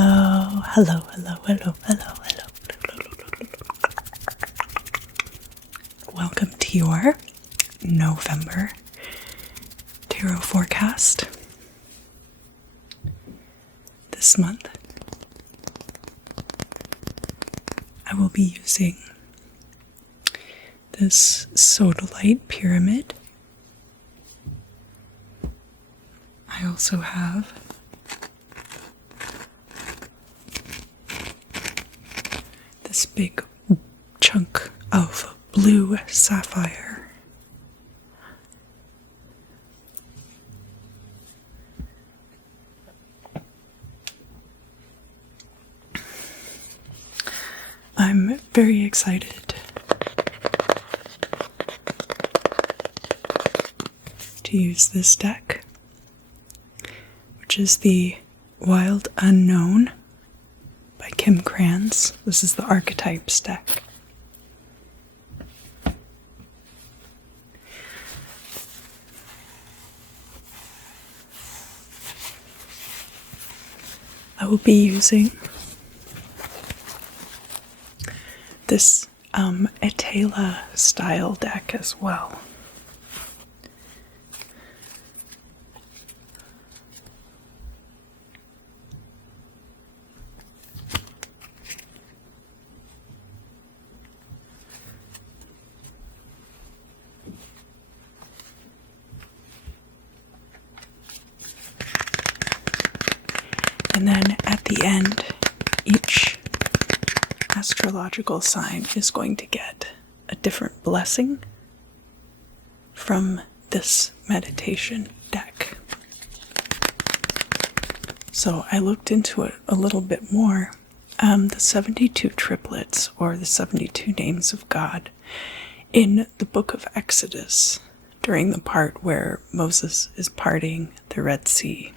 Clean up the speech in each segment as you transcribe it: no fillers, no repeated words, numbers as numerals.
Hello, hello, hello, hello, hello, hello. Welcome to your November Tarot forecast. This month, I will be using this sodalite pyramid. I also have this big chunk of blue sapphire. I'm very excited to use this deck, which is the Wild Unknown by Krans. This is the Archetypes deck. I will be using this Etteilla style deck as well. And then at the end, each astrological sign is going to get a different blessing from this meditation deck. So I looked into it a little bit more. The 72 triplets, or the 72 names of God, in the book of Exodus, during the part where Moses is parting the Red Sea.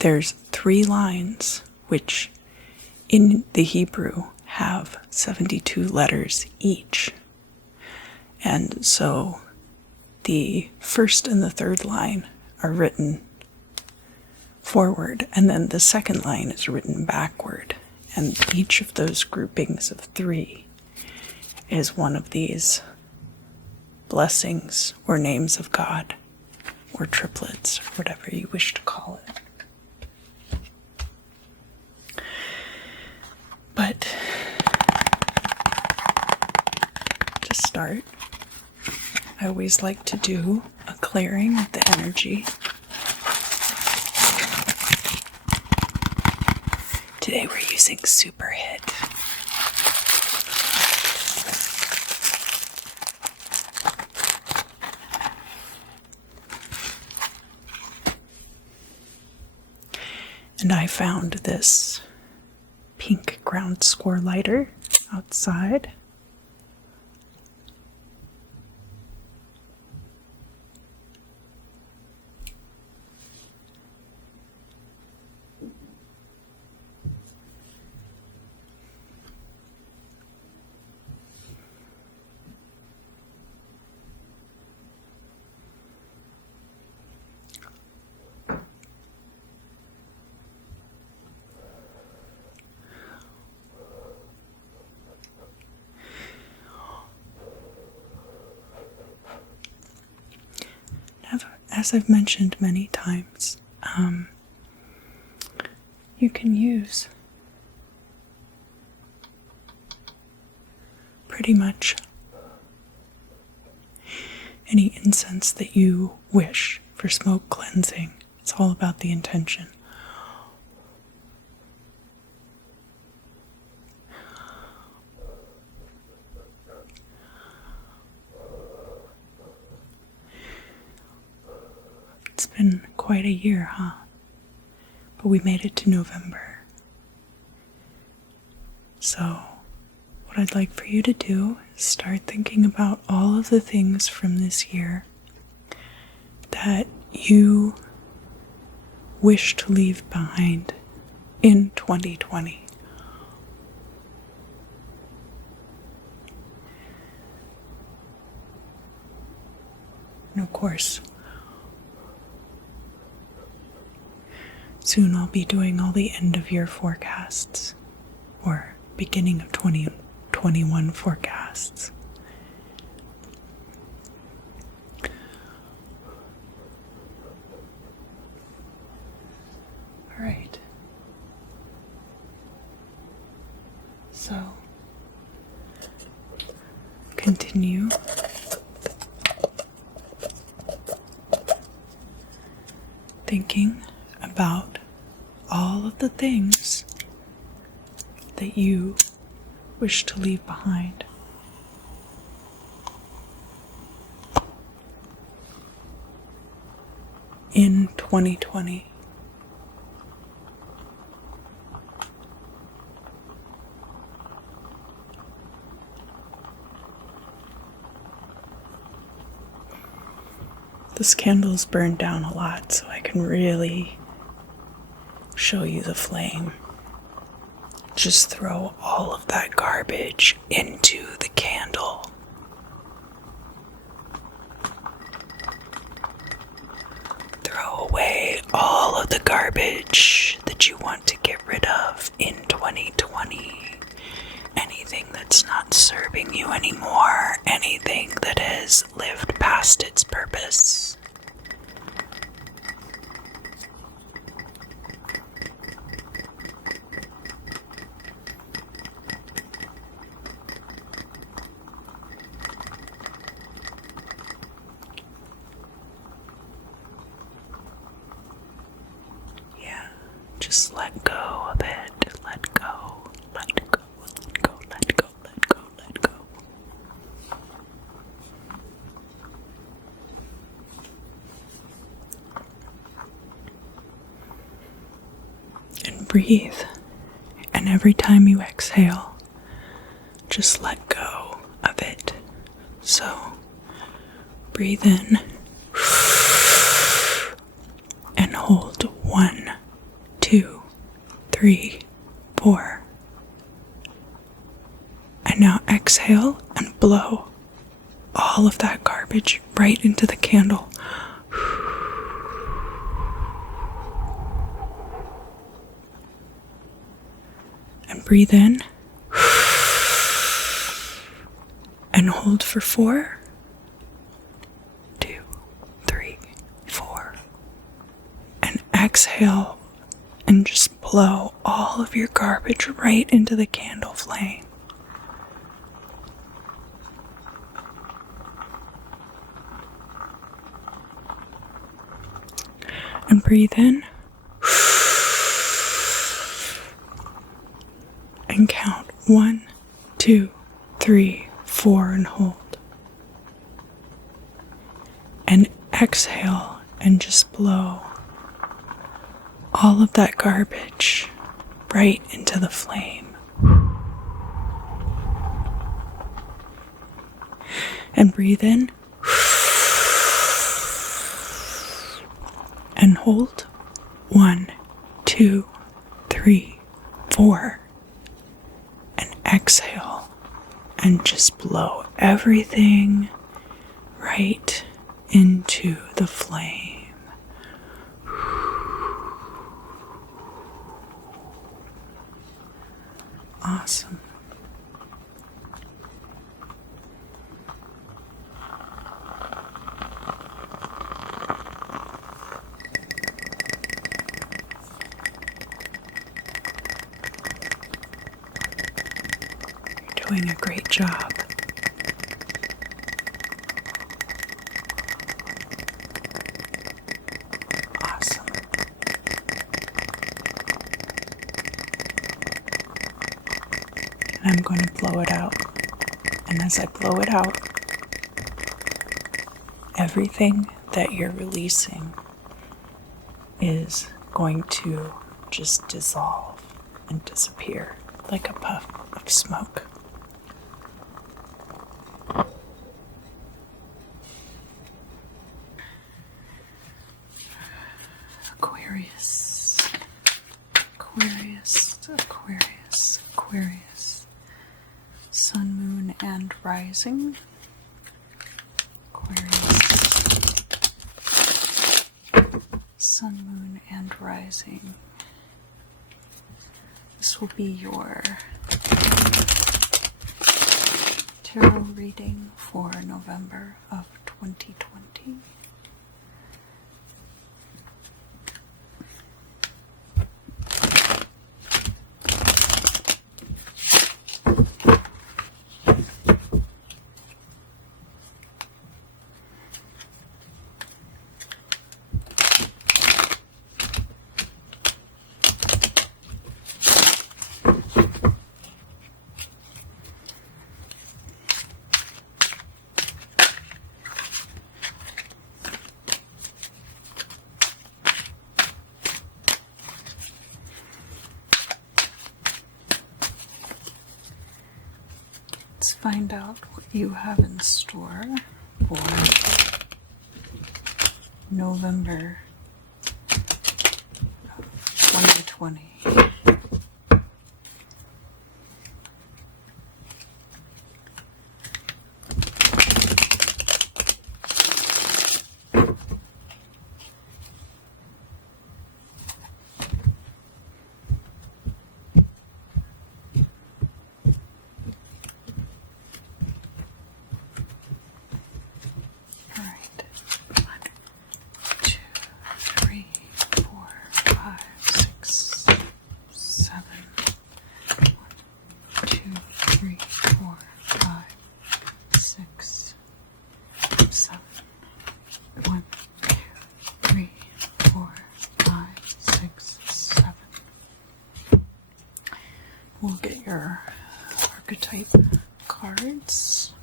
There's 3 lines which in the Hebrew have 72 letters each. And so the first and the third line are written forward, and then the second line is written backward. And each of those groupings of 3 is one of these blessings or names of God, or triplets, or whatever you wish to call it. But to start, I always like to do a clearing of the energy. Today we're using Super Hit. And I found this pink ground score lighter outside. As I've mentioned many times, you can use pretty much any incense that you wish for smoke cleansing. It's all about the intention. It's been quite a year, huh? But we made it to November. So, what I'd like for you to do is start thinking about all of the things from this year that you wish to leave behind in 2020. And of course, soon I'll be doing all the end of year forecasts, or beginning of 2021 forecasts. All right. So, continue thinking about all of the things that you wish to leave behind. In 2020. This candle's burned down a lot, so I can really show you the flame. Just throw all of that garbage into the candle. Throw away all of the garbage that you want to get rid of in 2020. Anything that's not serving you anymore, anything that has lived past its purpose. Yeah, just let go of it. Let go. Let go. Let go. Let go. Let go. Let go. And breathe. And every time you exhale, just let go of it. So, breathe in and hold 1, 2, 3, 4. And now exhale and blow all of that garbage right into the candle. And breathe in and hold for 4, 2, 3, 4. And exhale and just blow all of your garbage right into the candle flame. And breathe in and count 1, 2, 3, 4 and hold. And exhale and just blow all of that garbage right into the flame. And breathe in and hold 1, 2, 3, 4. And exhale and just blow everything right into the flame. Awesome. You're doing a great job. Awesome. And I'm going to blow it out. And as I blow it out, everything that you're releasing is going to just dissolve and disappear like a puff of smoke. Aquarius, Aquarius, Aquarius, Aquarius, Sun, Moon, and Rising. Aquarius. Sun, Moon, and Rising. This will be your tarot reading for November of 2020. Let's find out what you have in store for November of 2020. We'll get your archetype cards.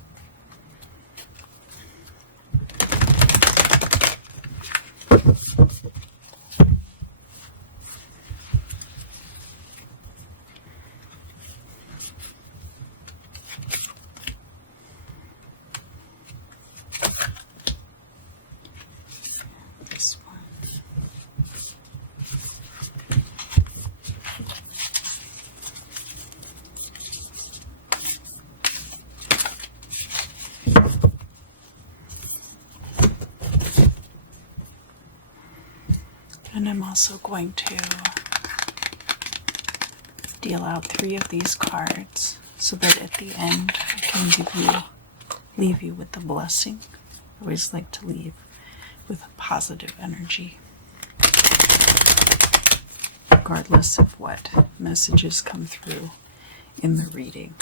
This one. And I'm also going to deal out 3 of these cards so that at the end I can leave you with the blessing. I always like to leave with a positive energy, regardless of what messages come through in the reading,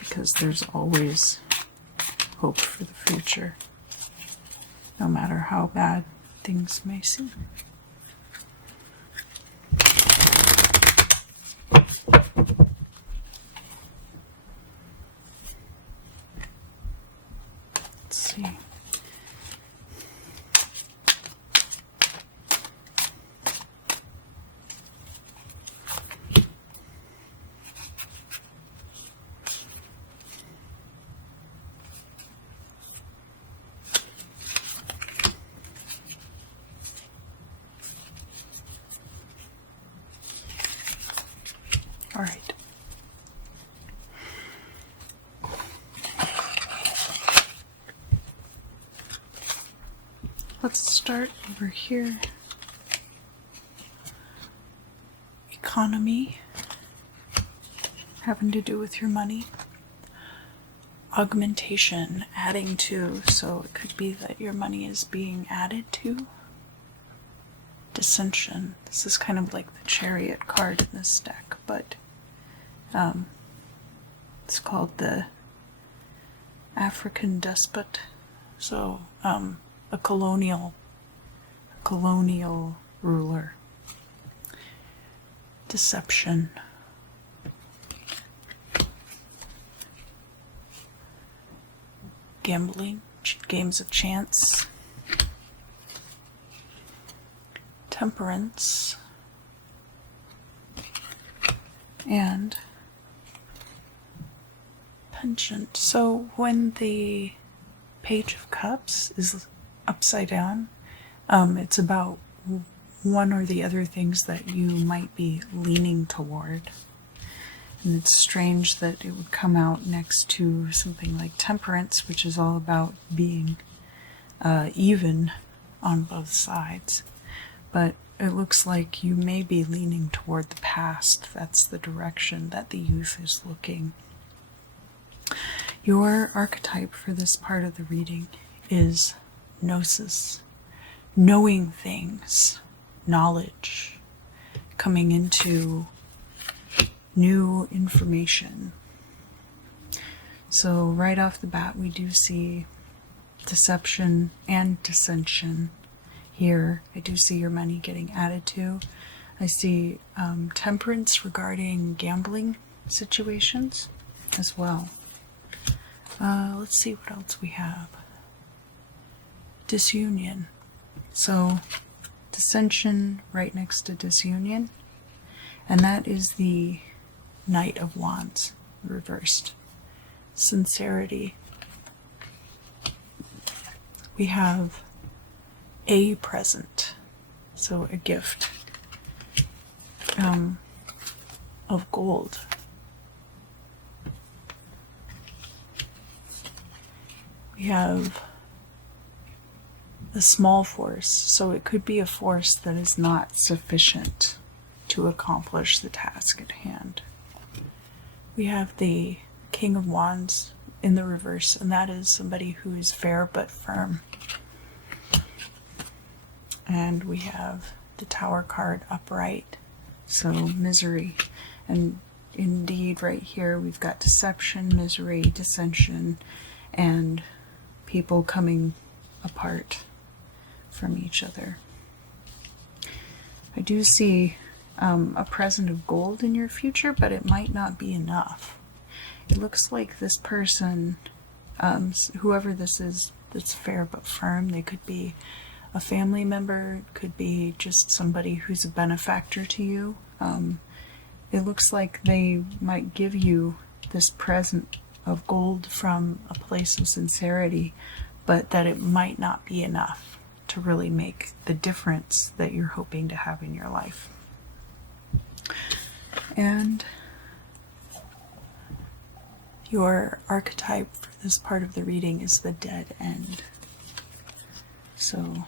because there's always hope for the future, no matter how bad things may seem. Let's see. All right. Let's start over here. Economy, having to do with your money. Augmentation, adding to, so it could be that your money is being added to. Dissension, this is kind of like the Chariot card in this deck, but it's called the African despot, so a colonial ruler. Deception. Gambling, games of chance. Temperance. And penchant. So when the Page of Cups is upside down, it's about one or the other things that you might be leaning toward. And it's strange that it would come out next to something like Temperance, which is all about being even on both sides. But it looks like you may be leaning toward the past. That's the direction that the youth is looking. Your archetype for this part of the reading is gnosis, knowing things, knowledge, coming into new information. So right off the bat, we do see deception and dissension here. I do see your money getting added to. I see temperance regarding gambling situations as well. Let's see what else we have. Disunion. So dissension right next to disunion. And that is the Knight of Wands reversed. Sincerity. We have a present, so a gift of gold. We have a small force, so it could be a force that is not sufficient to accomplish the task at hand. We have the King of Wands in the reverse, and that is somebody who is fair but firm. And we have the Tower card upright, so misery. And indeed right here we've got deception, misery, dissension, and people coming apart from each other. I do see a present of gold in your future, but it might not be enough. It looks like this person, whoever this is that's fair but firm, they could be a family member, could be just somebody who's a benefactor to you. It looks like they might give you this present of gold from a place of sincerity, but that it might not be enough to really make the difference that you're hoping to have in your life. And your archetype for this part of the reading is the dead end. So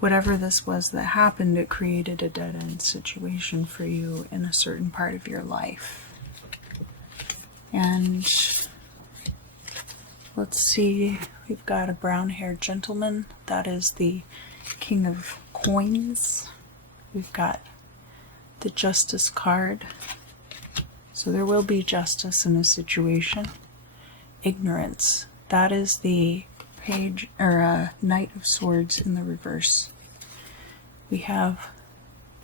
whatever this was that happened, it created a dead end situation for you in a certain part of your life. And let's see, we've got a brown-haired gentleman. That is the King of Coins. We've got the Justice card. So there will be justice in a situation. Ignorance. That is the Page or Knight of Swords in the reverse. We have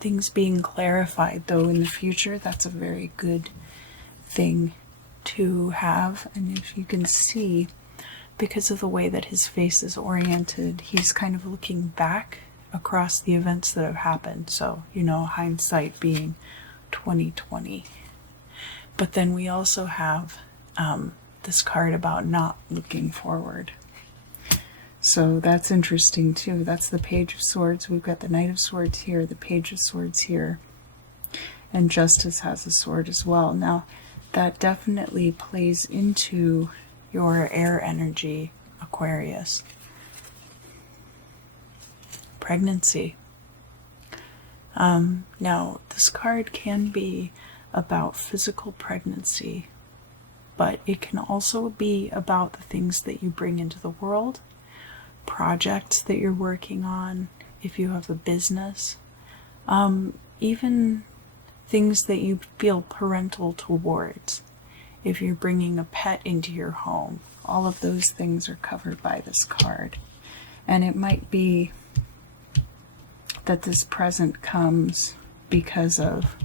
things being clarified, though, in the future. That's a very good thing to have. And if you can see, because of the way that his face is oriented, he's kind of looking back across the events that have happened. So, you know, hindsight being 2020. But then we also have this card about not looking forward. So that's interesting too. That's the Page of Swords. We've got the Knight of Swords here, the Page of Swords here, and Justice has a sword as well. Now, that definitely plays into your air energy, Aquarius. Pregnancy. Now, this card can be about physical pregnancy, but it can also be about the things that you bring into the world, projects that you're working on, if you have a business, even things that you feel parental towards. If you're bringing a pet into your home, all of those things are covered by this card. And it might be that this present comes because of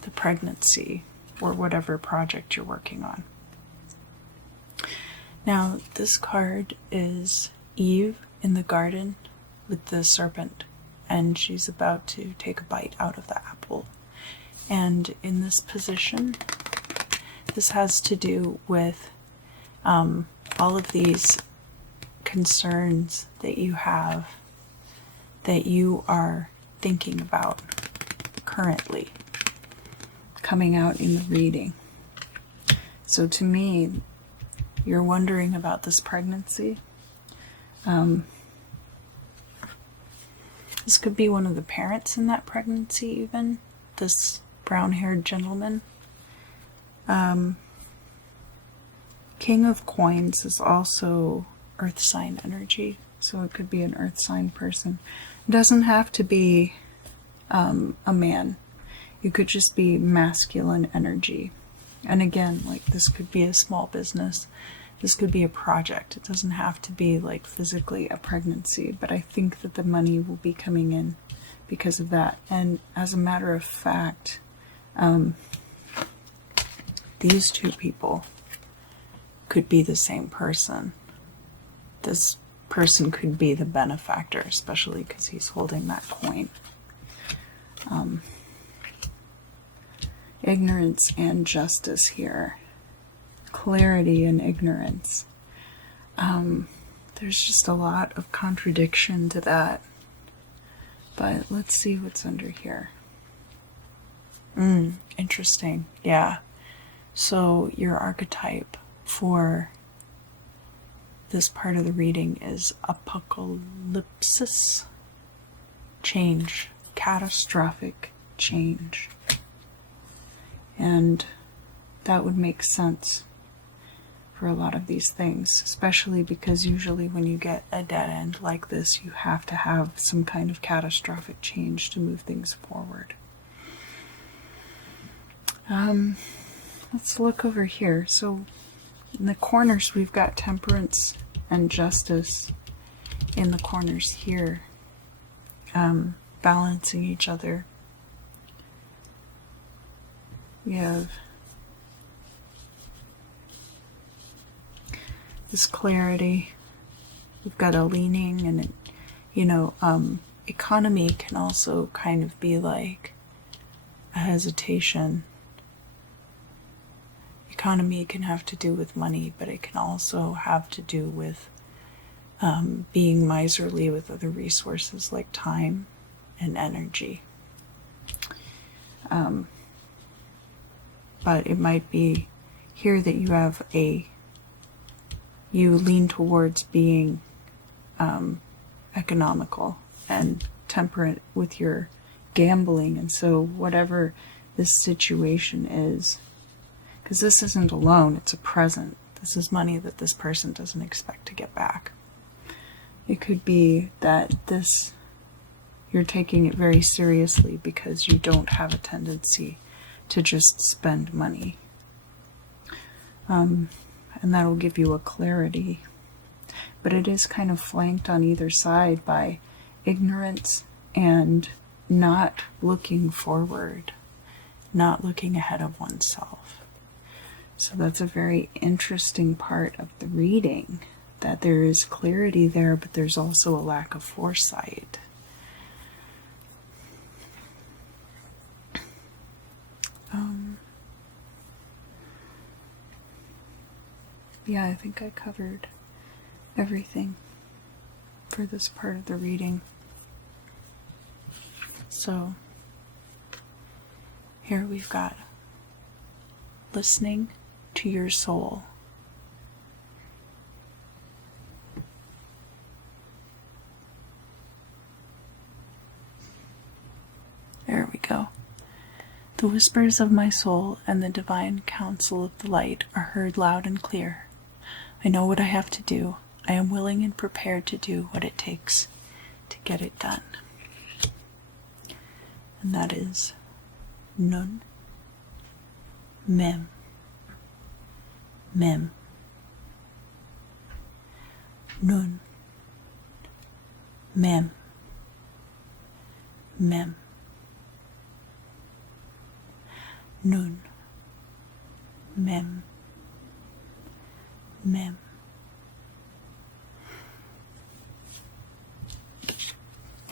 the pregnancy or whatever project you're working on. Now, this card is Eve in the garden with the serpent, and she's about to take a bite out of the apple. And in this position, this has to do with all of these concerns that you have, that you are thinking about currently, coming out in the reading. So to me, you're wondering about this pregnancy. This could be one of the parents in that pregnancy, even. This brown-haired gentleman. King of Coins is also earth sign energy, so it could be an earth sign person. It doesn't have to be a man. It could just be masculine energy. And again, like, this could be a small business. This could be a project. It doesn't have to be like physically a pregnancy, but I think that the money will be coming in because of that. And as a matter of fact, these two people could be the same person. This person could be the benefactor, especially because he's holding that coin. Ignorance and justice here. Clarity and ignorance. There's just a lot of contradiction to that. But let's see what's under here. Interesting. Yeah. So your archetype for this part of the reading is apocalypsis. Change. Catastrophic change. And that would make sense for a lot of these things, especially because usually when you get a dead end like this, you have to have some kind of catastrophic change to move things forward. Let's look over here. So in the corners, we've got temperance and justice in the corners here, balancing each other. We have this clarity. We've got a leaning, and economy can also kind of be like a hesitation. Economy can have to do with money, but it can also have to do with being miserly with other resources like time and energy. But it might be here that you lean towards being economical and temperate with your gambling. And so whatever this situation is, because this isn't a loan, it's a present. This is money that this person doesn't expect to get back. It could be that you're taking it very seriously because you don't have a tendency to just spend money. And that'll give you a clarity. But it is kind of flanked on either side by ignorance and not looking forward, not looking ahead of oneself. So that's a very interesting part of the reading, that there is clarity there, but there's also a lack of foresight. Yeah, I think I covered everything for this part of the reading. So here we've got listening to your soul. There we go. The whispers of my soul and the divine counsel of the light are heard loud and clear. I know what I have to do. I am willing and prepared to do what it takes to get it done. And that is Nun, Mem, Mem, Nun, Mem, Mem, Nun, Mem, Mem.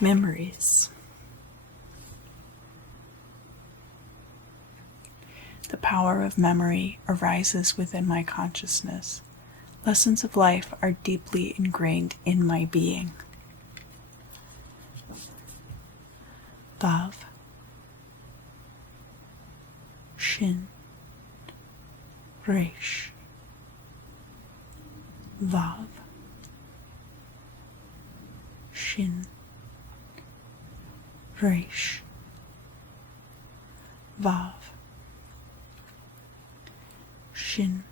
Memories. The power of memory arises within my consciousness. Lessons of life are deeply ingrained in my being. Vav, Shin, Resh, Vav, Shin, Resh, Vav, Shin,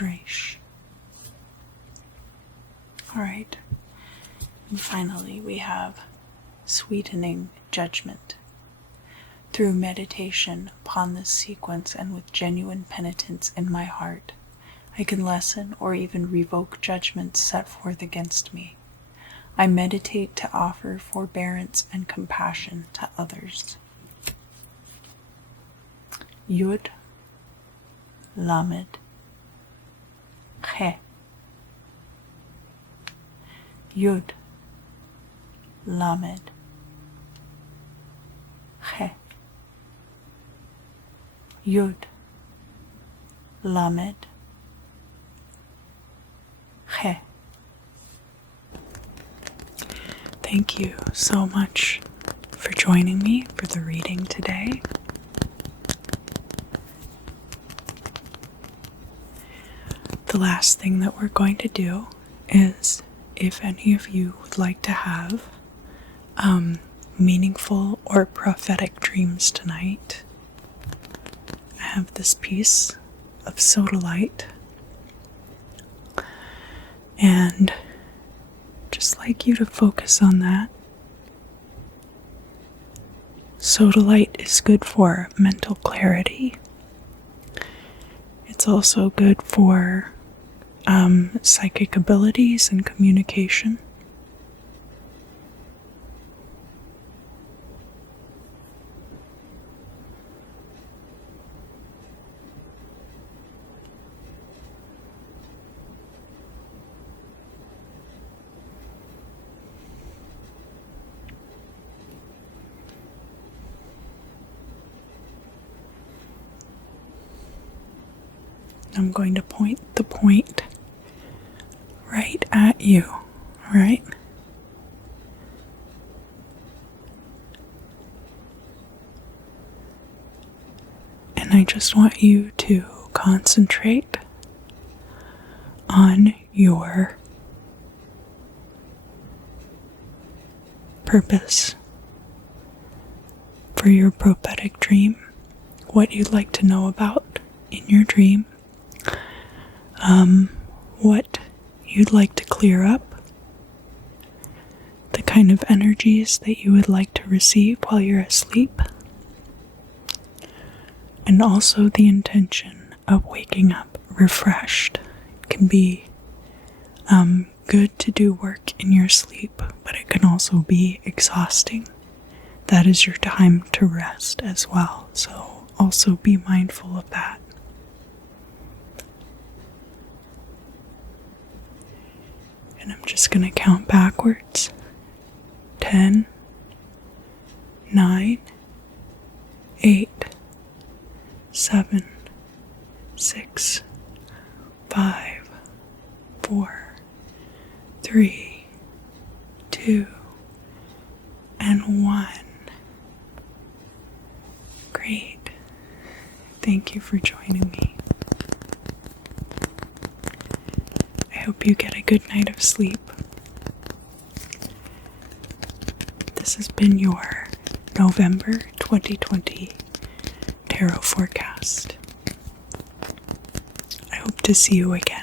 Resh. Alright, and finally we have sweetening judgment. Through meditation upon this sequence and with genuine penitence in my heart, I can lessen or even revoke judgments set forth against me. I meditate to offer forbearance and compassion to others. Yud, Lamed, He. Yud, Lamed, He. Yud, Lamed, He. Thank you so much for joining me for the reading today. The last thing that we're going to do is, if any of you would like to have meaningful or prophetic dreams tonight, I have this piece of sodalite, and just like you to focus on that. Sodalite is good for mental clarity. It's also good for psychic abilities and communication. I'm going to point the point right at you, alright? And I just want you to concentrate on your purpose for your prophetic dream, what you'd like to know about in your dream, what you'd like to clear up, the kind of energies that you would like to receive while you're asleep, and also the intention of waking up refreshed. It can be good to do work in your sleep, but it can also be exhausting. That is your time to rest as well, so also be mindful of that. And I'm just going to count backwards. 10, 9, 8, 7, 6, 5, 4, 3, 2, and 1. Great. Thank you for joining me. I hope you get a good night of sleep. This has been your November 2020 Tarot Forecast. I hope to see you again.